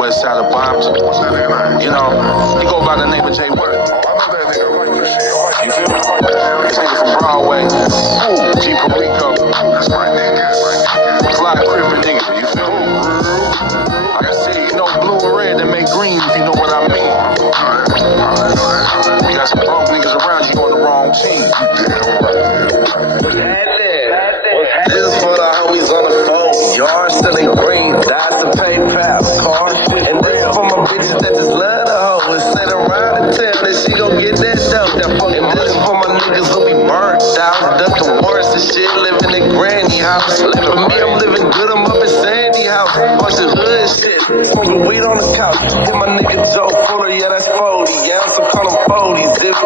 west side of Bompton. You know, he go by the name of Jay Word. This nigga from Broadway. G. Perico. That's my nigga. Fly crippin' nigga, you feel me? Like I said, you know blue and red that make green, if you know what I mean. You got some broke niggas around, you on the wrong team. This is for the homies on the phone. Yard selling green, dice to PayPal, car. And this is for my bitches that just love the hoe and sit around and tell that she gon' get that dope. And this is for my niggas who be burnt out, duck the worst and shit, living in granny house. For me, I'm living good, I'm up in Sandy house. Bunch of hood shit, smoking weed on the couch. Hit my nigga Joe Fuller, yeah, that's 40. Yeah, I'm some call him 40s. If